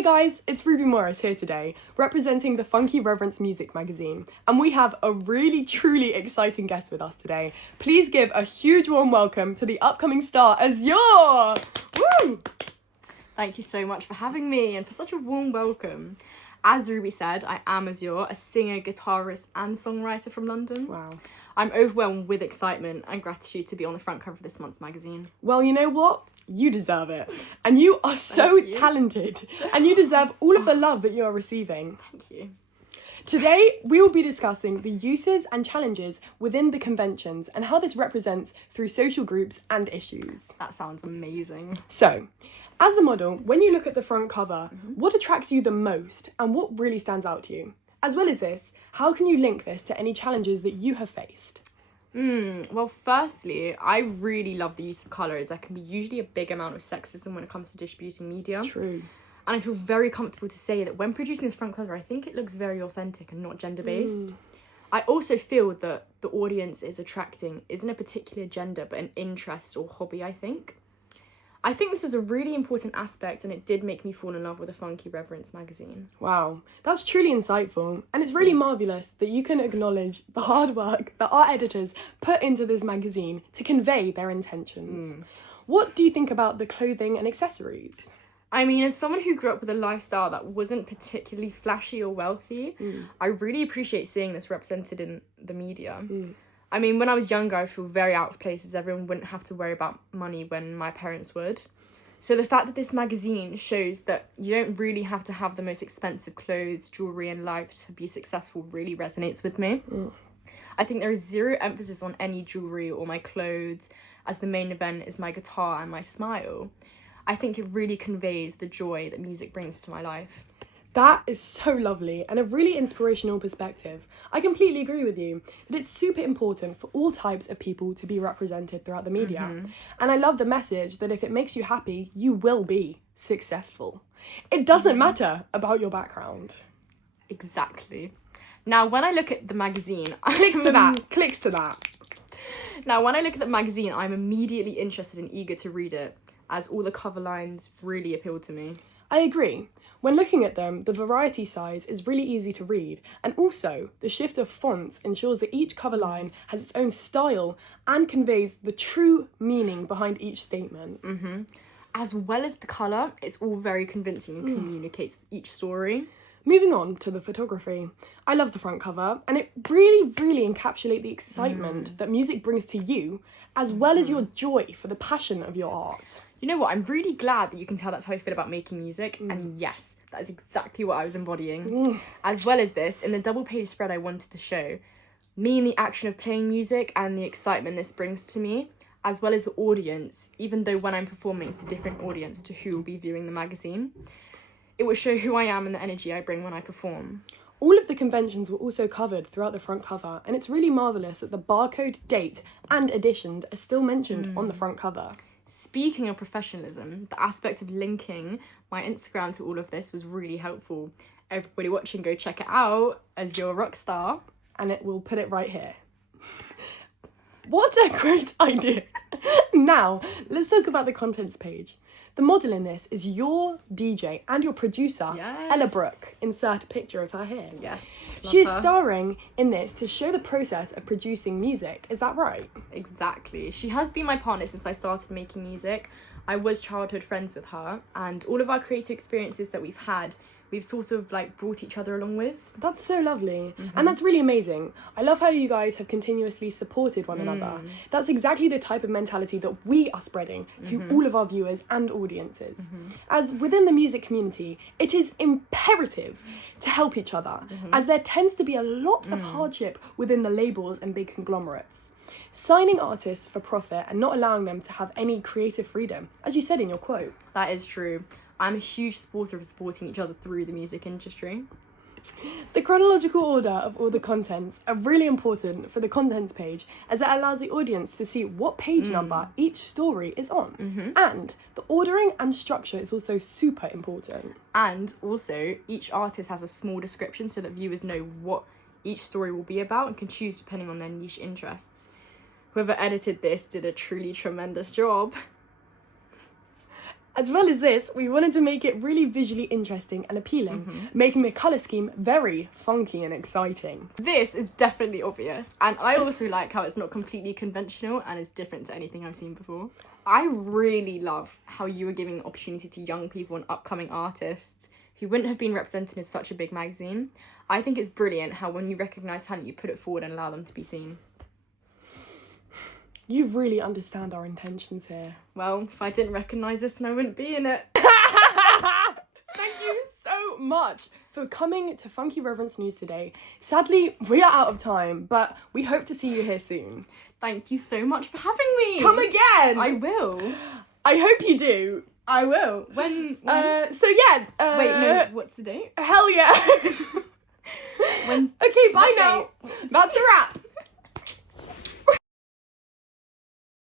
Hey guys, it's Ruby Morris here today, representing the Funky Reverence Music magazine, and we have a really truly exciting guest with us today. Please give a huge warm welcome to the upcoming star, Azure! Woo! Thank you so much for having me and for such a warm welcome. As Ruby said, I am Azure, a singer, guitarist and songwriter from London. Wow. I'm overwhelmed with excitement and gratitude to be on the front cover of this month's magazine. Well, you know what? You deserve it. And you are so talented. And you deserve all of the love that you are receiving. Thank you. Today, we will be discussing the uses and challenges within the conventions and how this represents through social groups and issues. That sounds amazing. So, as the model, when you look at the front cover, what attracts you the most and what really stands out to you? As well as this, how can you link this to any challenges that you have faced? Well, firstly, I really love the use of colour, as there can be usually a big amount of sexism when it comes to distributing media. True. And I feel very comfortable to say that when producing this front cover, I think it looks very authentic and not gender-based. I also feel that the audience is attracting isn't a particular gender, but an interest or hobby, I think. I think this is a really important aspect, and it did make me fall in love with the Funky Reverence magazine. Wow, that's truly insightful, and it's really marvellous that you can acknowledge the hard work that our editors put into this magazine to convey their intentions. What do you think about the clothing and accessories? I mean, as someone who grew up with a lifestyle that wasn't particularly flashy or wealthy, I really appreciate seeing this represented in the media. I mean, when I was younger, I feel very out of place, as everyone wouldn't have to worry about money when my parents would. So the fact that this magazine shows that you don't really have to have the most expensive clothes, jewellery and life to be successful really resonates with me. I think there is zero emphasis on any jewellery or my clothes, as the main event is my guitar and my smile. I think it really conveys the joy that music brings to my life. That is so lovely and a really inspirational perspective. I completely agree with you that it's super important for all types of people to be represented throughout the media. And I love the message that if it makes you happy, you will be successful. It doesn't matter about your background. Exactly. Now, when I look at the magazine... Clicks to that. Now, when I look at the magazine, I'm immediately interested and eager to read it, as all the cover lines really appeal to me. I agree. When looking at them, the variety size is really easy to read, and also the shift of fonts ensures that each cover line has its own style and conveys the true meaning behind each statement. As well as the colour, it's all very convincing and communicates each story. Moving on to the photography. I love the front cover, and it really encapsulates the excitement that music brings to you, as well as your joy for the passion of your art. You know what, I'm really glad that you can tell that's how I feel about making music, and yes, that is exactly what I was embodying. As well as this, in the double page spread I wanted to show, me and the action of playing music and the excitement this brings to me, as well as the audience, even though when I'm performing it's a different audience to who will be viewing the magazine. It will show who I am and the energy I bring when I perform. All of the conventions were also covered throughout the front cover, and it's really marvellous that the barcode, date and edition are still mentioned on the front cover. Speaking of professionalism, the aspect of linking my Instagram to all of this was really helpful. Everybody watching, go check it out as your rock star. And we'll put it right here. What a great idea. Now, let's talk about the contents page. The model in this is your DJ and your producer, Ella Brooke. Insert a picture of her here. Yes. She is starring in this to show the process of producing music. Is that right? Exactly. She has been my partner since I started making music. I was childhood friends with her, and all of our creative experiences that we've had, we've sort of like brought each other along with. That's so lovely. And that's really amazing. I love how you guys have continuously supported one another. That's exactly the type of mentality that we are spreading to all of our viewers and audiences. As within the music community, it is imperative to help each other, as there tends to be a lot of hardship within the labels and big conglomerates. Signing artists for profit and not allowing them to have any creative freedom, as you said in your quote. That is true. I'm a huge supporter of supporting each other through the music industry. The chronological order of all the contents are really important for the contents page, as it allows the audience to see what page number each story is on. And the ordering and structure is also super important. And also, each artist has a small description so that viewers know what each story will be about and can choose depending on their niche interests. Whoever edited this did a truly tremendous job. As well as this, we wanted to make it really visually interesting and appealing, making the colour scheme very funky and exciting. This is definitely obvious, and I also like how it's not completely conventional and is different to anything I've seen before. I really love how you were giving opportunity to young people and upcoming artists who wouldn't have been represented in such a big magazine. I think it's brilliant how when you recognise talent, you put it forward and allow them to be seen. You really understand our intentions here. Well, if I didn't recognise this, then I wouldn't be in it. Thank you so much for coming to Funky Reverence News today. Sadly, we are out of time, but we hope to see you here soon. Thank you so much for having me. Come again. I will. I hope you do. I will. When? So yeah. Wait, no. What's the date? Hell yeah. When? Okay, bye now. That's a wrap.